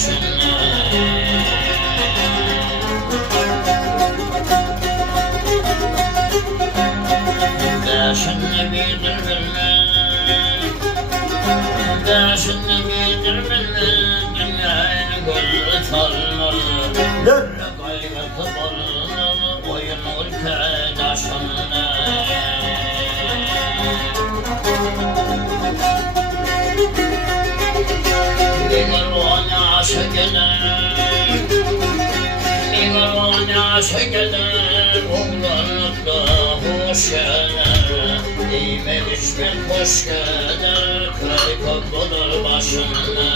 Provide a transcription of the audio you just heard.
başına. Başını bildir bilmem, başını bildir bilmem, dünyayı gözü tanımalı, kaygısı bozulmalı, oyun ülke taşınma. Migrona aşık eder, migrona aşık eder, oğlanlıkla hoş gelir, İyime güçmen hoş gelir, köy kopulur başında.